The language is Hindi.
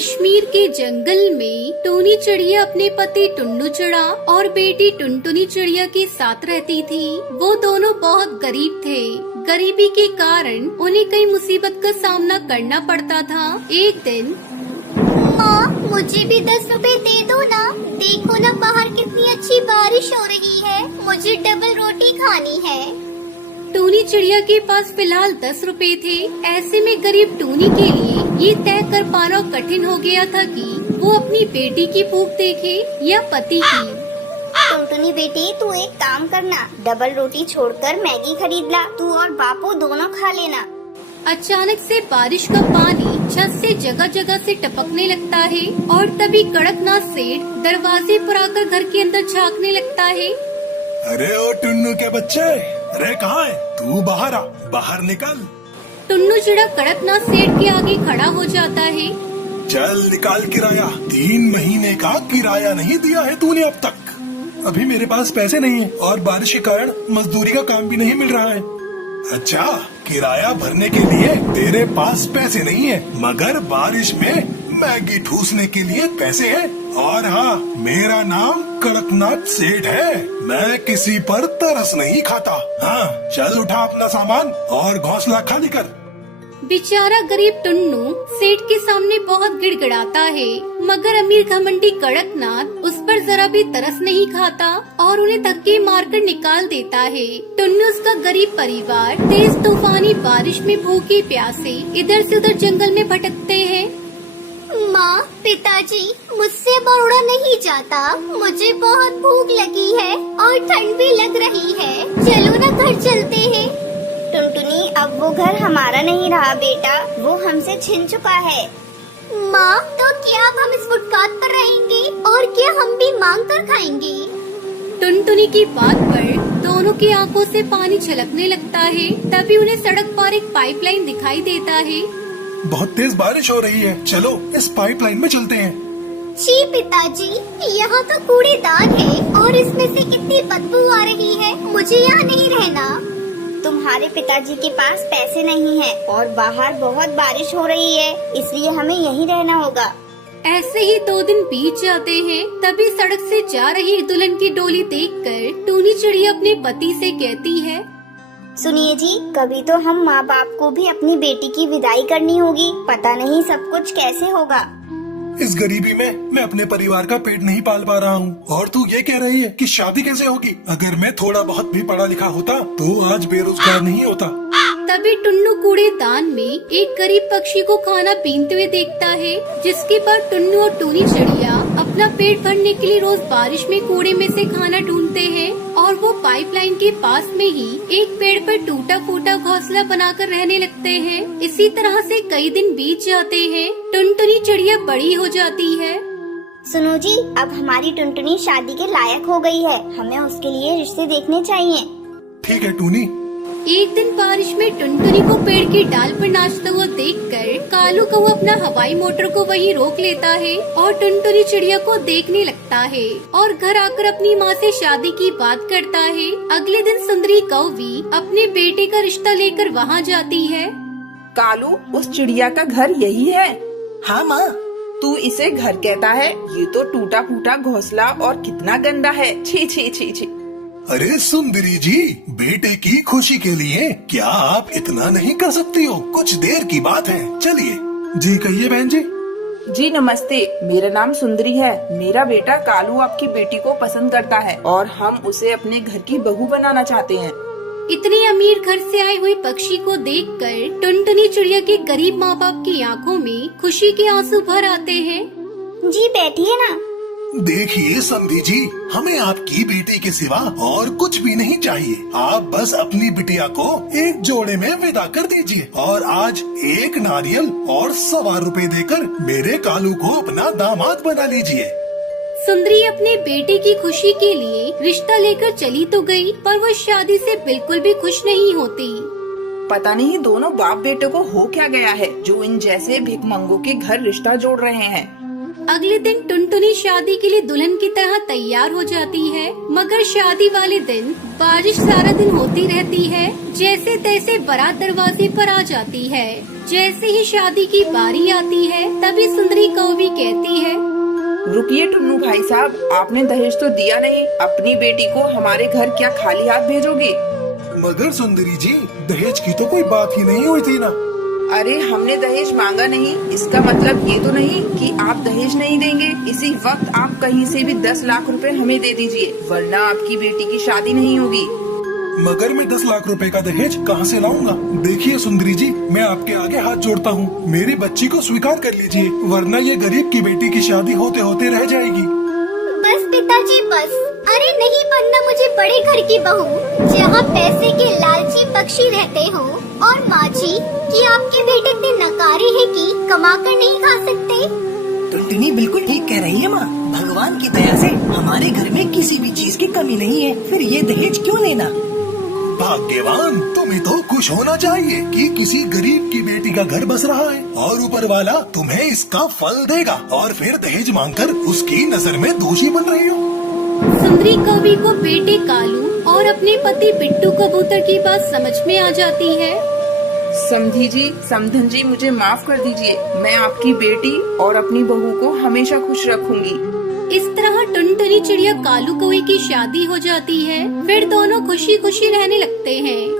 कश्मीर के जंगल में टूनी चिड़िया अपने पति टुन्नू चिड़ा और बेटी टुनटुनी चिड़िया के साथ रहती थी। वो दोनों बहुत गरीब थे। गरीबी के कारण उन्हें कई मुसीबत का सामना करना पड़ता था। एक दिन, माँ मुझे भी 10 रुपए दे दो ना। देखो ना बाहर कितनी अच्छी बारिश हो रही है, मुझे डबल रोटी खानी है। टूनी चिड़िया के पास फिलहाल 10 रुपए थे। ऐसे में गरीब टूनी के लिए ये तय कर पाना कठिन हो गया था कि वो अपनी बेटी की भूख देखे या पति की। टुनटुनी बेटी तू एक काम करना, डबल रोटी छोड़कर मैगी खरीद ला। तू और बापू दोनों खा लेना। अचानक से बारिश का पानी छत से जगह जगह से टपकने लगता है और तभी कड़कनाथ सेठ दरवाजे पर आकर घर के अंदर झांकने लगता है। अरे ओ टुन्नू के बच्चे, अरे कहाँ है तू? बाहर आ, बाहर निकल। टुन्नू चिड़ा कड़कनाथ सेठ के आगे खड़ा हो जाता है। चल निकाल किराया। 3 महीने का किराया नहीं दिया है तूने अब तक। अभी मेरे पास पैसे नहीं है और बारिश के कारण मजदूरी का काम भी नहीं मिल रहा है। अच्छा, किराया भरने के लिए तेरे पास पैसे नहीं है, मगर बारिश में मैगी ठूसने के लिए पैसे हैं। और हाँ, मेरा नाम कड़कनाथ सेठ है। मैं किसी पर तरस नहीं खाता। हाँ, चल उठा अपना सामान और घोंसला खाली कर। बेचारा गरीब टुन्नू सेठ के सामने बहुत गिड़गिड़ाता है, मगर अमीर घमंडी कड़कनाथ उस पर जरा भी तरस नहीं खाता और उन्हें धक्के मारकर निकाल देता है। टुन्नू उसका गरीब परिवार तेज तूफानी बारिश में भूखे प्यासे इधर से उधर जंगल में भटकते हैं। माँ, पिताजी, मुझसे बड़ा नहीं जाता। मुझे बहुत भूख लगी है और ठंड भी लग रही है। चलो ना घर चलते हैं। टुनटुनी, अब वो घर हमारा नहीं रहा बेटा, वो हमसे छिन चुका है। माँ, तो क्या अब हम इस फुटपाथ पर रहेंगे और क्या हम भी मांग कर खाएंगे? टुनटुनी की बात पर दोनों की आंखों से पानी छलकने लगता है। तभी उन्हें सड़क पर एक पाइपलाइन दिखाई देता है। बहुत तेज बारिश हो रही है, चलो इस पाइपलाइन में चलते हैं। जी पिताजी, यहाँ तो कूड़ेदान है और इसमें से कितनी बदबू आ रही है। मुझे यहाँ नहीं रहना। तुम्हारे पिताजी के पास पैसे नहीं है और बाहर बहुत बारिश हो रही है, इसलिए हमें यहीं रहना होगा। ऐसे ही 2 दिन बीत जाते हैं। तभी सड़क से जा रही एक दुल्हन की डोली देखकर टूनी चिड़िया अपने पति से कहती है, सुनिए जी, कभी तो हम माँ बाप को भी अपनी बेटी की विदाई करनी होगी। पता नहीं सब कुछ कैसे होगा। इस गरीबी में मैं अपने परिवार का पेट नहीं पाल पा रहा हूँ और तू ये कह रही है कि शादी कैसे होगी? अगर मैं थोड़ा बहुत भी पढ़ा लिखा होता तो आज बेरोजगार नहीं होता। तभी टुन्नू कूड़ेदान में एक गरीब पक्षी को खाना बीनते हुए देखता है, जिसके बाद टुन्नू और टूनी चिड़िया अपना पेट भरने के लिए रोज बारिश में कूड़े में से खाना ढूंढते हैं और वो पाइपलाइन के पास में ही एक पेड़ पर टूटा फूटा घोंसला बनाकर रहने लगते हैं। इसी तरह से कई दिन बीत जाते हैं। टुनटुनी चिड़िया बड़ी हो जाती है। सुनो जी, अब हमारी टुनटुनी शादी के लायक हो गई है, हमें उसके लिए रिश्ते देखने चाहिए। ठीक है टूनी। एक दिन बारिश में टुनटुनी को पेड़ की डाल पर नाचता हुआ देखकर कालू कौवा अपना हवाई मोटर को वहीं रोक लेता है और टुनटुनी चिड़िया को देखने लगता है और घर आकर अपनी माँ से शादी की बात करता है। अगले दिन सुंदरी कौवी अपने बेटे का रिश्ता लेकर वहाँ जाती है। कालू, उस चिड़िया का घर यही है? हाँ माँ, तू इसे घर कहता है? ये तो टूटा फूटा घोंसला और कितना गंदा है। छी छी छी छी। अरे सुंदरी जी, बेटे की खुशी के लिए क्या आप इतना नहीं कर सकती हो? कुछ देर की बात है, चलिए। जी कहिए बहन जी। जी नमस्ते, मेरा नाम सुंदरी है। मेरा बेटा कालू आपकी बेटी को पसंद करता है और हम उसे अपने घर की बहू बनाना चाहते हैं। इतने अमीर घर से आए हुए पक्षी को देखकर टुनटुनी चिड़िया के गरीब माँ बाप की आंखों में खुशी के आंसू भर आते हैं। जी बैठिए ना। देखिए समधी जी, हमें आपकी बेटी के सिवा और कुछ भी नहीं चाहिए। आप बस अपनी बिटिया को एक जोड़े में विदा कर दीजिए और आज 1 नारियल और 1.25 रुपए देकर मेरे कालू को अपना दामाद बना लीजिए। सुंदरी अपने बेटे की खुशी के लिए रिश्ता लेकर चली तो गई, पर वो शादी से बिल्कुल भी खुश नहीं होती। पता नहीं दोनों बाप बेटे को हो क्या गया है जो इन जैसे भिखमंगों के घर रिश्ता जोड़ रहे हैं। अगले दिन टुनटुनी शादी के लिए दुल्हन की तरह तैयार हो जाती है, मगर शादी वाले दिन बारिश सारा दिन होती रहती है। जैसे तैसे बारात दरवाजे पर आ जाती है। जैसे ही शादी की बारी आती है तभी सुंदरी कौवी कहती है, रुकिए टुन्नू भाई साहब, आपने दहेज तो दिया नहीं, अपनी बेटी को हमारे घर क्या खाली हाथ भेजोगे? मगर सुंदरी जी, दहेज की तो कोई बात ही नहीं हुई थी ना। अरे हमने दहेज मांगा नहीं, इसका मतलब ये तो नहीं कि आप दहेज नहीं देंगे। इसी वक्त आप कहीं से भी 10 लाख रुपए हमें दे दीजिए, वरना आपकी बेटी की शादी नहीं होगी। मगर मैं 10 लाख रुपए का दहेज कहाँ से लाऊंगा? देखिए सुंदरी जी, मैं आपके आगे हाथ जोड़ता हूँ, मेरी बच्ची को स्वीकार कर लीजिए, वरना ये गरीब की बेटी की शादी होते होते रह जाएगी। बस पिताजी बस। अरे नहीं बनना मुझे बड़े घर की बहू जहाँ पैसे के लालची पक्षी रहते हो। और माँ जी, कि आपके बेटे इतने नकारे हैं कि कमा कर नहीं खा सकते। टुनटुनी बिल्कुल ठीक कह रही है माँ। भगवान की दया से हमारे घर में किसी भी चीज की कमी नहीं है, फिर ये दहेज क्यों लेना? भाग्यवान, तुम्हें तो खुश होना चाहिए कि किसी गरीब की बेटी का घर बस रहा है और ऊपर वाला तुम्हें इसका फल देगा, और फिर दहेज मांगकर उसकी नजर में दोषी बन रही हो। सुंदरी कौवी को बेटे कालू और अपने पति बिट्टू कबूतर की बात समझ में आ जाती है। समधी जी, समधन जी, मुझे माफ कर दीजिए, मैं आपकी बेटी और अपनी बहू को हमेशा खुश रखूंगी। इस तरह टुनटुनी चिड़िया कालू कौवे की शादी हो जाती है। फिर दोनों खुशी खुशी रहने लगते हैं।